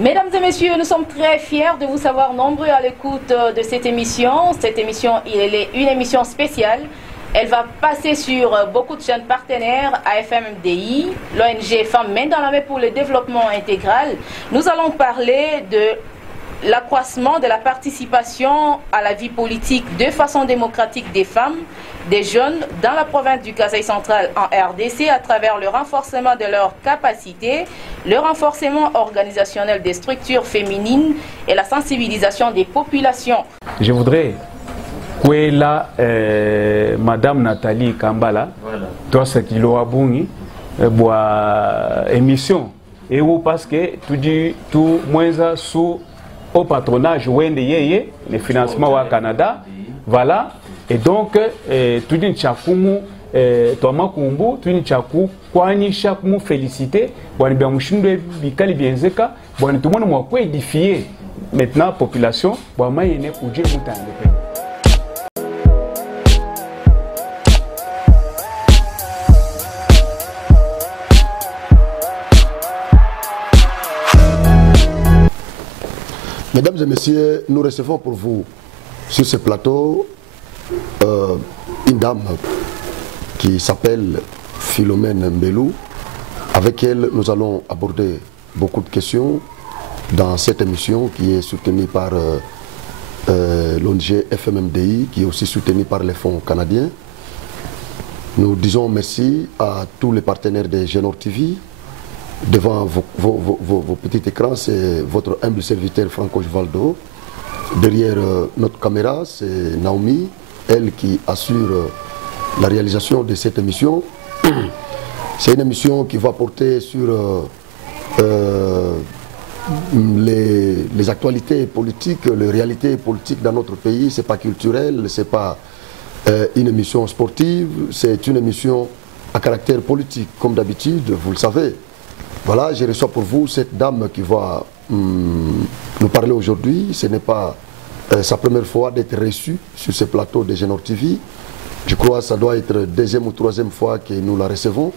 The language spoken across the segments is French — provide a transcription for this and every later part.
Mesdames et messieurs, nous sommes très fiers de vous savoir nombreux à l'écoute de cette émission. Cette émission, elle est une émission spéciale. Elle va passer sur beaucoup de chaînes partenaires, AFM-MDI, l'ONG Femmes Main dans la Main pour le développement intégral. Nous allons parler de l'accroissement de la participation à la vie politique de façon démocratique des femmes, des jeunes dans la province du Kasaï central en RDC à travers le renforcement de leurs capacités, le renforcement organisationnel des structures féminines et la sensibilisation des populations. Je voudrais que là, Madame Nathalie Kambala, toi ce qui l'a abonné, émission et où parce que tu dis tout moins sous au patronage le financement au Canada, voilà. Et donc, tu dis chakumu, Thomas Kumbu, tu dis chaku, kwani chakumu félicité, bon bien mouchinde bikali bienzeka, bon tout le monde m'a quoi édifier maintenant population, bon moi il n'est pour Dieu moutant. Mesdames et messieurs, nous recevons pour vous sur ce plateau une dame qui s'appelle Philomène Mbelou, avec elle nous allons aborder beaucoup de questions dans cette émission qui est soutenue par l'ONG FMMDI, qui est aussi soutenue par les fonds canadiens. Nous disons merci à tous les partenaires de Genor TV. Devant vos petits écrans, c'est votre humble serviteur Franco Osvaldo. Derrière notre caméra, c'est Naomi, elle qui assure la réalisation de cette émission. C'est une émission qui va porter sur les actualités politiques, les réalités politiques dans notre pays. Ce n'est pas culturel, ce n'est pas une émission sportive, c'est une émission à caractère politique, comme d'habitude, vous le savez. Voilà, je reçois pour vous cette dame qui va nous parler aujourd'hui. Ce n'est pas sa première fois d'être reçue sur ce plateau de Genor TV. Je crois que ça doit être deuxième ou troisième fois que nous la recevons.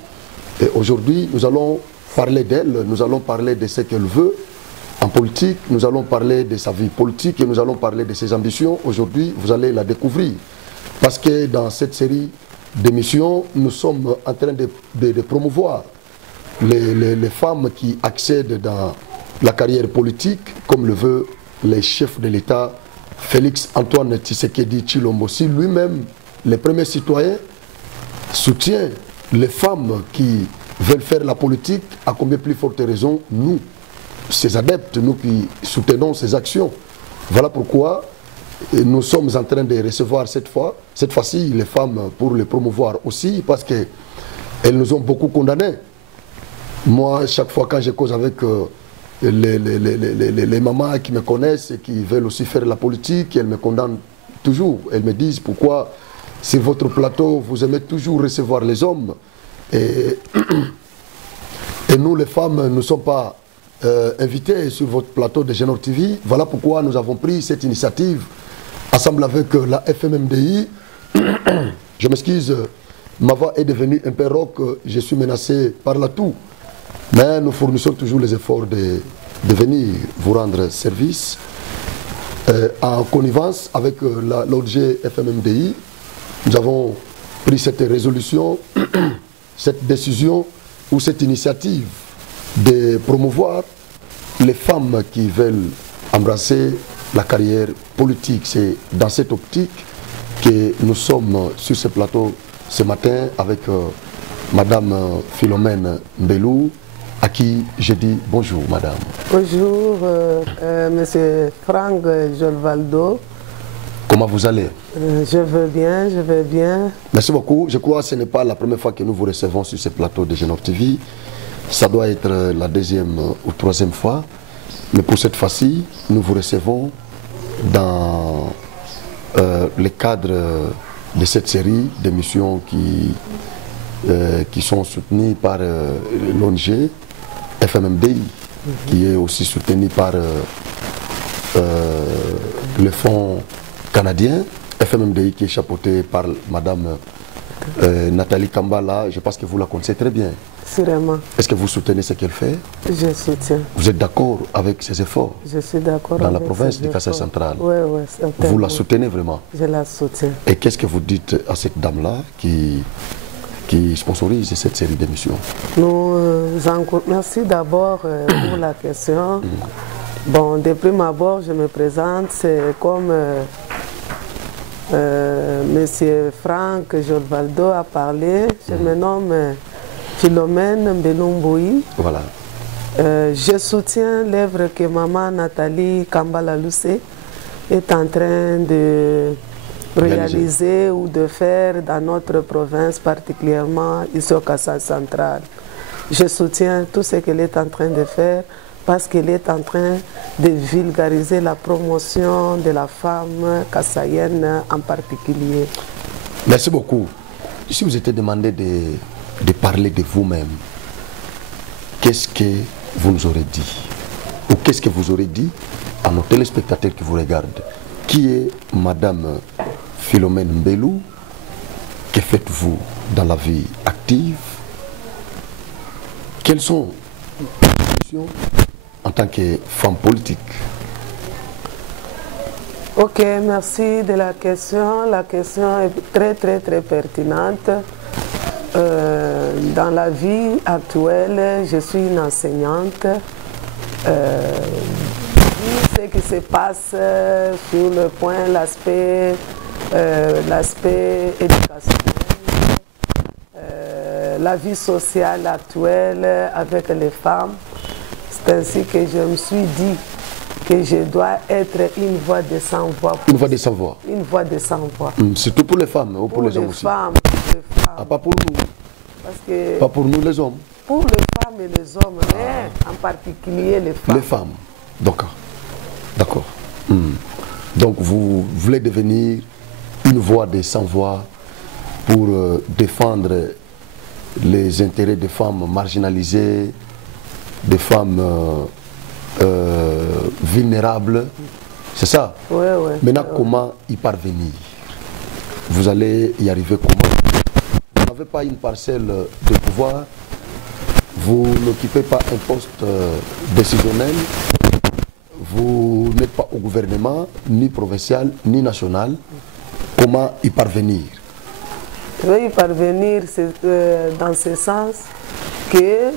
Et aujourd'hui, nous allons parler d'elle, nous allons parler de ce qu'elle veut en politique, nous allons parler de sa vie politique et nous allons parler de ses ambitions. Aujourd'hui, vous allez la découvrir. Parce que dans cette série d'émissions, nous sommes en train de promouvoir les femmes qui accèdent dans la carrière politique, comme le veut le chef de l'État, Félix Antoine Tshisekedi Tshilombo. Si lui-même, le premier citoyen, soutient les femmes qui veulent faire la politique, à combien plus forte raison, nous, ces adeptes, nous qui soutenons ces actions. Voilà pourquoi nous sommes en train de recevoir cette fois-ci, les femmes pour les promouvoir aussi, parce qu'elles nous ont beaucoup condamnés. Moi, chaque fois quand je cause avec les mamans qui me connaissent et qui veulent aussi faire la politique, elles me condamnent toujours. Elles me disent pourquoi sur votre plateau, vous aimez toujours recevoir les hommes. Et nous, les femmes, ne sommes pas invités sur votre plateau de Genor TV. Voilà pourquoi nous avons pris cette initiative, ensemble avec la FMMDI. Je m'excuse, ma voix est devenue un peu rauque, je suis menacé par la toux. Mais nous fournissons toujours les efforts de venir vous rendre service en connivence avec l'ONG FMMDI. Nous avons pris cette résolution, cette décision ou cette initiative de promouvoir les femmes qui veulent embrasser la carrière politique. C'est dans cette optique que nous sommes sur ce plateau ce matin avec Madame Philomène Mbelou, à qui je dis bonjour, madame. Bonjour, monsieur Franck Jolvaldo. Comment vous allez? Je vais bien, je vais bien. Merci beaucoup. Je crois que ce n'est pas la première fois que nous vous recevons sur ce plateau de Genor TV. Ça doit être la deuxième ou troisième fois. Mais pour cette fois-ci, nous vous recevons dans le cadre de cette série d'émissions qui sont soutenues par l'ONG FMMDI, qui est aussi soutenue par le fonds canadien, FMMDI qui est chapeauté par Madame Nathalie Kambala, je pense que vous la connaissez très bien. Sûrement. Est-ce que vous soutenez ce qu'elle fait? Je soutiens. Vous êtes d'accord avec ses efforts? Je suis d'accord. Dans la province du Kassai central? Oui, oui, certainement. Vous la soutenez vraiment? Je la soutiens. Et qu'est-ce que vous dites à cette dame-là qui sponsorise cette série d'émissions? Merci d'abord pour la question. Bon, de prime abord, je me présente, c'est comme Monsieur Franck Jolvaldo a parlé. Je me nomme Philomène Mbelumboui. Voilà. Je soutiens l'œuvre que maman Nathalie Kambala Lusé est en train de réaliser ou de faire dans notre province, particulièrement ici au Kassai central. Je soutiens tout ce qu'elle est en train de faire parce qu'elle est en train de vulgariser la promotion de la femme kassaïenne en particulier. Merci beaucoup. Si vous étiez demandé de parler de vous-même, qu'est-ce que vous nous aurez dit? Ou qu'est-ce que vous aurez dit à nos téléspectateurs qui vous regardent? Qui est Madame Philomène Mbelou? Que faites-vous dans la vie active? Quelles sont vos positions en tant que femme politique? Ok, merci de la question. La question est très pertinente. Dans la vie actuelle, je suis une enseignante. Ce qui se passe sur le point, l'aspect éducationnel, la vie sociale actuelle avec les femmes. C'est ainsi que je me suis dit que je dois être une voix de sans voix. Une voix de sans voix. Une voix de sans voix. Surtout pour les femmes ou pour les hommes aussi. Pour les femmes. Ah, pas pour nous. Parce que pas pour nous les hommes. Pour les femmes et les hommes, mais en particulier les femmes. Les femmes. D'accord. Donc vous voulez devenir une voix des sans voix pour défendre les intérêts des femmes marginalisées, des femmes vulnérables. C'est ça? Oui. Maintenant, comment y parvenir? Vous allez y arriver comment? Vous n'avez pas une parcelle de pouvoir, vous n'occupez pas un poste décisionnel, vous n'êtes pas au gouvernement, ni provincial, ni national. Comment y parvenir? Je vais y parvenir dans ce sens que,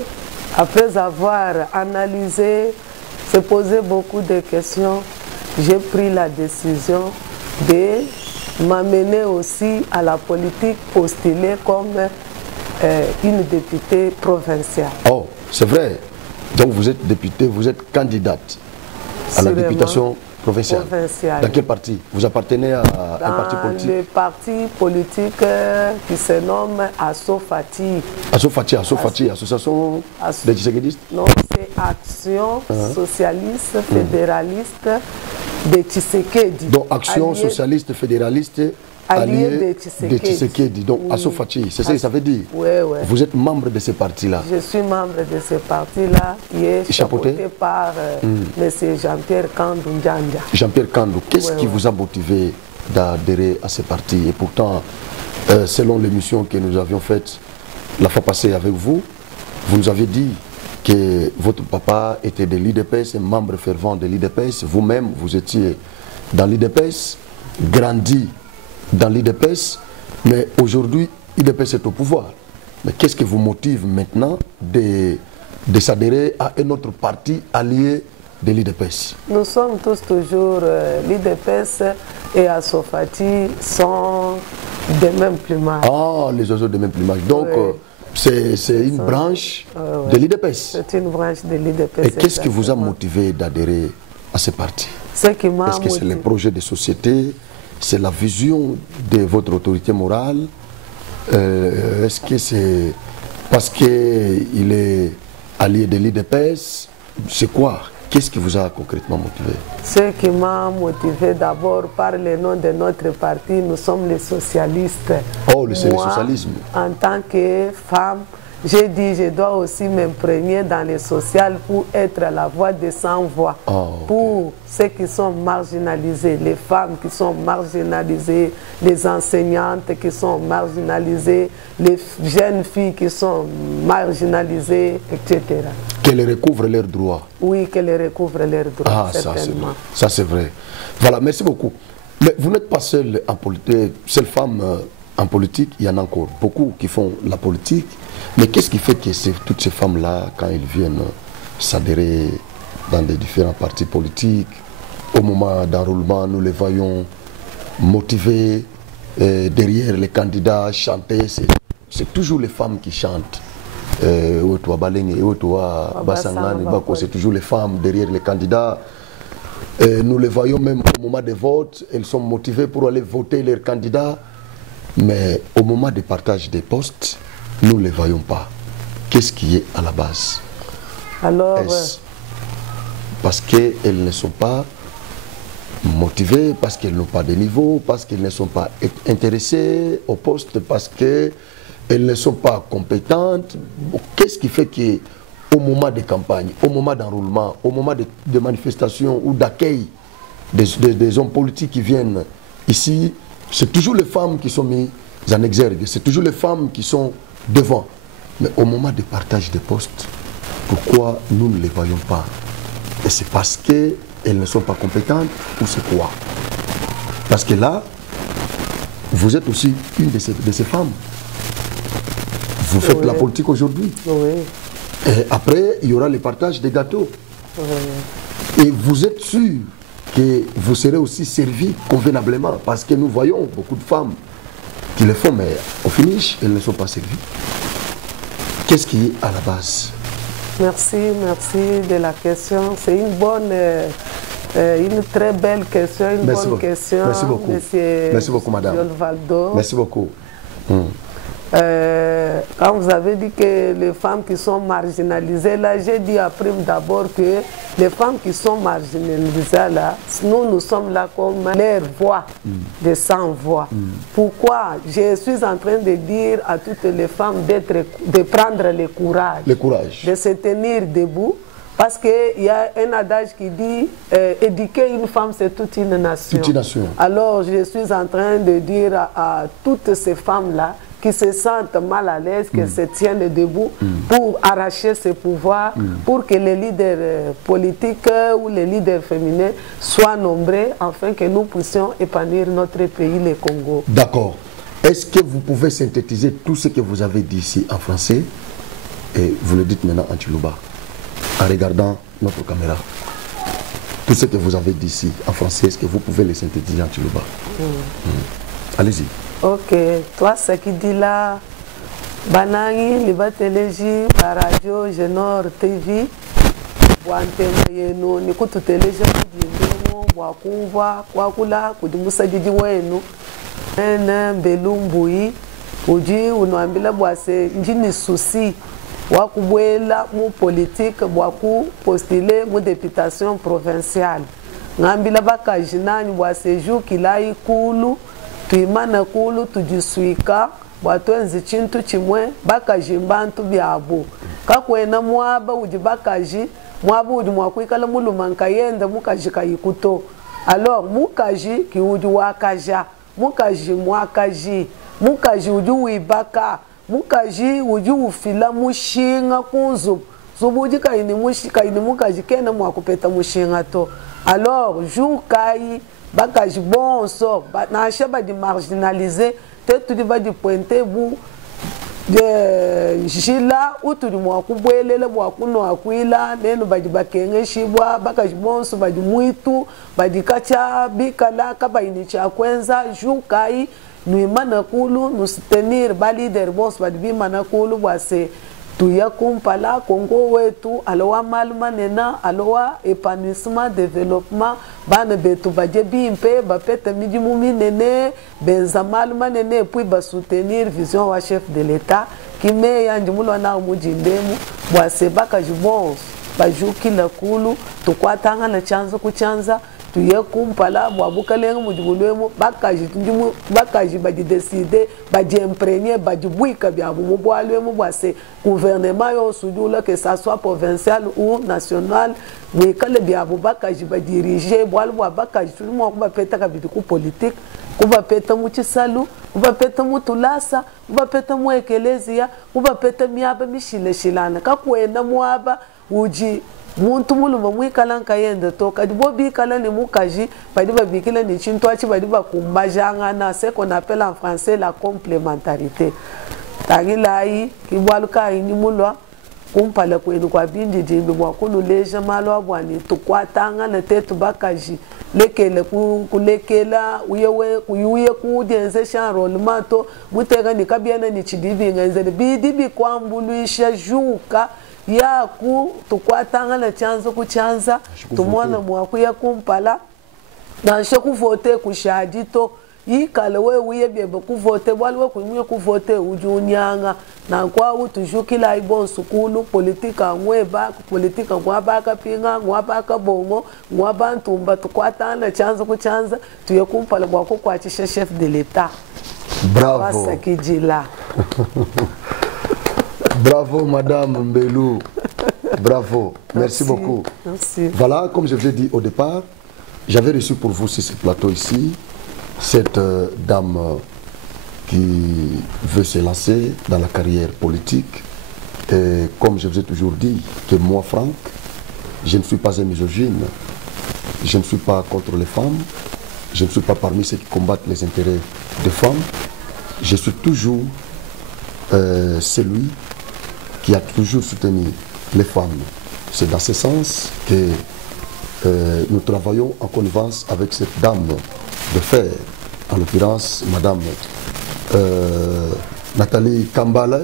après avoir analysé, se poser beaucoup de questions, j'ai pris la décision de m'amener aussi à la politique, postulée comme une députée provinciale. Oh, c'est vrai. Donc vous êtes députée, vous êtes candidate à la députation provinciale. Dans quel parti? Vous appartenez à un parti politique? Le parti politique qui se nomme Assofati. Assofati, association des Tshisekedi? Non, c'est Action Socialiste Fédéraliste de Tshisekedi. Donc Action Socialiste Fédéraliste alliée de Tshisekedi. Donc Assofati, c'est ça que ça veut dire? Oui. Vous êtes membre de ce parti-là? Je suis membre de ce parti-là qui est chapeauté par M. Jean-Pierre Kandou Ndjanja. Jean-Pierre Kandou, qu'est-ce qui vous a motivé d'adhérer à ce parti? Et pourtant, selon l'émission que nous avions faite la fois passée avec vous, vous nous avez dit que votre papa était de l'IDPS, un membre fervent de l'IDPS. Vous-même, vous étiez dans l'IDPS, grandi dans l'IDPS, mais aujourd'hui, l'IDPS est au pouvoir. Mais qu'est-ce qui vous motive maintenant de s'adhérer à un autre parti allié de l'IDPS? Nous sommes tous toujours, l'IDPS et Assofati sont des mêmes plumages. Ah, les oiseaux de même plumage. Donc, c'est une branche de l'IDPS. C'est une branche de l'IDPS. Et qu'est-ce qui vous a motivé d'adhérer à ce parti? Est-ce que c'est les projets de société? C'est la vision de votre autorité morale? Est-ce que c'est parce qu'il est allié de l'IDPS? C'est quoi? Qu'est-ce qui vous a concrètement motivé? Ce qui m'a motivé d'abord par le nom de notre parti, nous sommes les socialistes. Oh, c'est le socialisme. En tant que femme, j'ai dit, je dois aussi m'imprégner dans les sociales pour être la voix des sans-voix. Pour ceux qui sont marginalisés, les femmes qui sont marginalisées, les enseignantes qui sont marginalisées, les jeunes filles qui sont marginalisées, etc. Qu'elles recouvrent leurs droits. Oui, qu'elles recouvrent leurs droits, certainement. Ça c'est vrai. Voilà, merci beaucoup. Mais vous n'êtes pas seule en politique, seule femme en politique, il y en a encore beaucoup qui font la politique. Mais qu'est-ce qui fait que toutes ces femmes-là, quand elles viennent s'adhérer dans des différents partis politiques, au moment d'enrôlement, nous les voyons motivées derrière les candidats, chanter. C'est toujours les femmes qui chantent. C'est toujours les femmes derrière les candidats. Nous les voyons même au moment des votes, elles sont motivées pour aller voter leurs candidats. Mais au moment du partage des postes, nous ne les voyons pas. Qu'est-ce qui est à la base? Alors, parce qu'elles ne sont pas motivées, parce qu'elles n'ont pas de niveau, parce qu'elles ne sont pas intéressées au poste, parce qu'elles ne sont pas compétentes. Qu'est-ce qui fait qu'au moment des campagnes, au moment d'enrôlement, au moment de manifestations ou d'accueil des hommes politiques qui viennent ici, c'est toujours les femmes qui sont mises en exergue, c'est toujours les femmes qui sont devant. Mais au moment du partage des postes, pourquoi nous ne les voyons pas? Et c'est parce qu'elles ne sont pas compétentes ou c'est quoi? Parce que là, vous êtes aussi une de ces femmes. Vous faites la politique aujourd'hui. Et après, il y aura le partage des gâteaux. Et vous êtes sûr que vous serez aussi servi convenablement, parce que nous voyons beaucoup de femmes qui le font, mais au finish, elles ne sont pas servies. Qu'est-ce qui est à la base? Merci de la question. C'est une bonne, une très belle question, une bonne question. Merci beaucoup. Merci beaucoup, madame. Valdo. Merci beaucoup. Quand vous avez dit que les femmes qui sont marginalisées, là, j'ai dit à prime d'abord que les femmes qui sont marginalisées, là, nous sommes là comme leur voix de sans-voix. Pourquoi? Je suis en train de dire à toutes les femmes de prendre le courage, de se tenir debout. Parce qu'il y a un adage qui dit éduquer une femme, c'est toute une nation. Toute une nation. Alors, je suis en train de dire à toutes ces femmes-là qui se sentent mal à l'aise, qu'elles se tiennent debout pour arracher ce pouvoir, pour que les leaders politiques ou les leaders féminins soient nombreux, afin que nous puissions épanouir notre pays, le Congo. D'accord. Est-ce que vous pouvez synthétiser tout ce que vous avez dit ici en français et vous le dites maintenant en Tshilomba, en regardant notre caméra? Tout ce que vous avez dit ici en français, est-ce que vous pouvez le synthétiser en Tshilomba? Allez-y. Ok, toi ce qui dit là, Banangi, Libateleji, Radio, Genor TV, Boantemeyeno, Nikutu Teleji, Wakuva, Wakula, Kudimusa Didi Wenu, Belumbui, Uji, Unoambila Boise, Njini Souci, Wakubwela, Mou politique, Waku, postulé, Mou députation provinciale. Ngambila Baka Jinani, Boise, Jou, Kilai, Kulu, tuimana kulu tujisuika bwatwenzi chintu chimwe bakaji mbantu byabo kakwena mwaba uji bakaji mwaba uji mwakwikala mulumanka yenda mukaji kayikuto alors mukaji ki uji wakaja mukaji mwakaji mukaji uji wibaka mukaji uji ufila mushinga kunzu zubuji kaini mukaji kena mwakupeta mushinga to alors jukai bakaji bonso na chaba de marginaliser te tu va de pointer bu de jila utu di mwakubwelele bwakuno akwila neno badi bakenge shibwa bakaji bonso badi muitu badi kacha bikala kabaini cha kwenza jukai nuimana kulu nustenir ba leader boss badi bimana kulu bwase tuya kumpala Congo wetu alowa maluma nena alowa épanouissement développement bana betu baje bimpe bapeta midi mumi nene benza maluma nene puis ba soutenir vision wa chef de l'état qui me yanjumulo na mujindemu bwase baka jibons bajuki la kulu tukwatanga na chanza kuchanza tuye kumpala bwabuka lenga mujibulwemo bakaji baji decide baji imprégner baji buika byabu mubwalwemo bwase gouvernement yo sudula que ça soit provincial ou national wikale byabu bakaji badiriger bwalwa bakaji tulimo kuba peta kabidi ku politique kuba peta mu chisalu kuba peta mu tulasa kuba peta mu ekelezia kuba peta miaba mishile shilana kakwenda muaba uji muntu muluma mwikala nkayenda to kadi bobi kala ni mukaji badi babikila ni chintwachi badi bakumbajanga na ce qu'on appelle en français la complémentarité tangilai kibwaluka ni mulwa kumpala kwenu kwa bindi jimbe bwa kululeja malwa bwani tukwatanga na tetu bakaji lekele kulekela uye kudenze enrôlement to mutega ni kabiana ni chidibi nganze bidibi kwambuluisha juka yaku tukwatanga na chanzo kuchanza tumwana mwaku ya kumpala na shoku vote kushadito ikale we uye bebe kuvote walwe kuimwe kuvote ujunyanga na kwa utujukila ibon sukulu politika ngweba politika ngwabaka pinga ngwabaka bongo ngwabantumba tukwatanga na chanzo kuchanza tuye kumpala bwako kwachisha chef de l'état. Bravo. Bravo Madame Mbelou, bravo, merci beaucoup. Merci. Voilà, comme je vous ai dit au départ, j'avais reçu pour vous sur ce plateau ici, cette dame qui veut se lancer dans la carrière politique. Et comme je vous ai toujours dit, que moi Franck, je ne suis pas un misogyne, je ne suis pas contre les femmes, je ne suis pas parmi ceux qui combattent les intérêts des femmes, je suis toujours celui qui a toujours soutenu les femmes. C'est dans ce sens que nous travaillons en connivence avec cette dame de fer, en l'occurrence Madame Nathalie Kambala,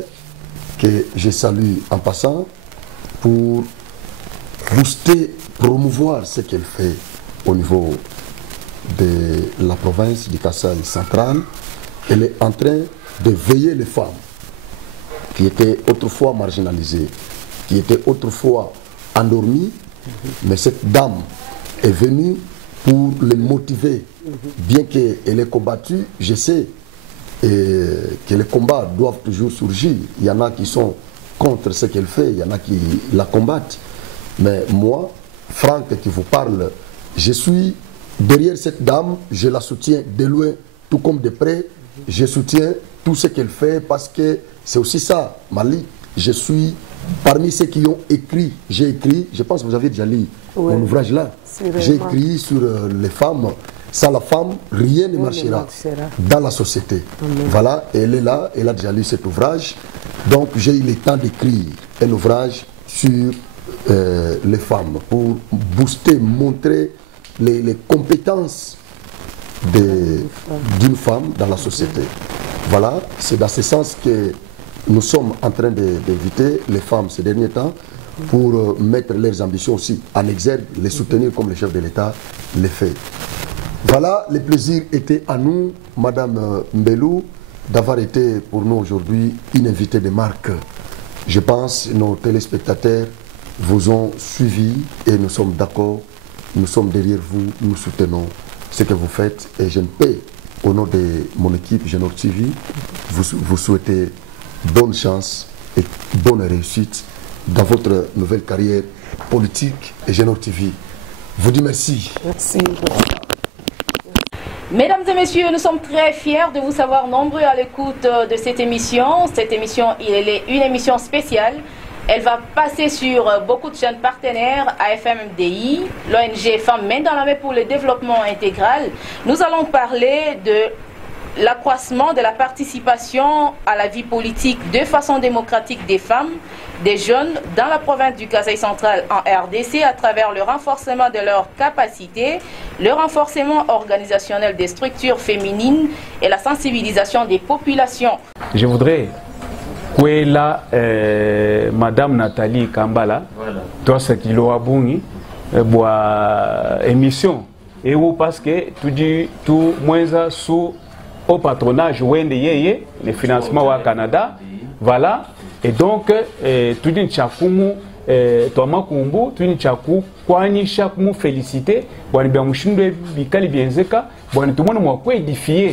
que je salue en passant, pour booster, promouvoir ce qu'elle fait au niveau de la province du Kasaï central. Elle est en train de veiller les femmes qui étaient autrefois marginalisées, qui étaient autrefois endormies, mais cette dame est venue pour les motiver. Bien qu'elle ait combattu, je sais que les combats doivent toujours surgir. Il y en a qui sont contre ce qu'elle fait, il y en a qui la combattent. Mais moi, Franck qui vous parle, je suis derrière cette dame, je la soutiens de loin, tout comme de près. Je soutiens tout ce qu'elle fait parce que c'est aussi ça, Mali. Je suis parmi ceux qui ont écrit, j'ai écrit, je pense que vous avez déjà lu mon ouvrage là. J'ai écrit sur les femmes. Sans la femme, rien ne marchera dans la société. Voilà, elle est là, elle a déjà lu cet ouvrage. Donc j'ai eu le temps d'écrire un ouvrage sur les femmes pour booster, montrer les compétences d'une femme dans la société. Voilà, c'est dans ce sens que nous sommes en train d'inviter les femmes ces derniers temps pour mettre leurs ambitions aussi en exergue, les soutenir comme le chef de l'État le fait. Voilà, le plaisir était à nous, Madame Mbelou, d'avoir été pour nous aujourd'hui une invitée de marque. Je pense que nos téléspectateurs vous ont suivi et nous sommes d'accord, nous sommes derrière vous, nous soutenons ce que vous faites et je ne peux, au nom de mon équipe Génor TV, vous souhaiter bonne chance et bonne réussite dans votre nouvelle carrière politique et Génor TV. Vous dis merci. Merci. Mesdames et messieurs, nous sommes très fiers de vous savoir nombreux à l'écoute de cette émission. Cette émission, elle est une émission spéciale. Elle va passer sur beaucoup de chaînes partenaires, AFM-MDI, l'ONG Femmes Main dans la Main pour le développement intégral. Nous allons parler de l'accroissement de la participation à la vie politique de façon démocratique des femmes, des jeunes dans la province du Kasaï central en RDC à travers le renforcement de leurs capacités, le renforcement organisationnel des structures féminines et la sensibilisation des populations. Je voudrais que là, Madame Nathalie Kambala, toi ce qui l'a abonné, émission et où parce que tout moins sous au patronage le financement au Canada, voilà, et donc tout d'une chakumu Thomas Kumbu tuni chaku kwani chaque mu féliciter bwana bya mushindo bikali bienzeka bwana tumone mwa kwa édifier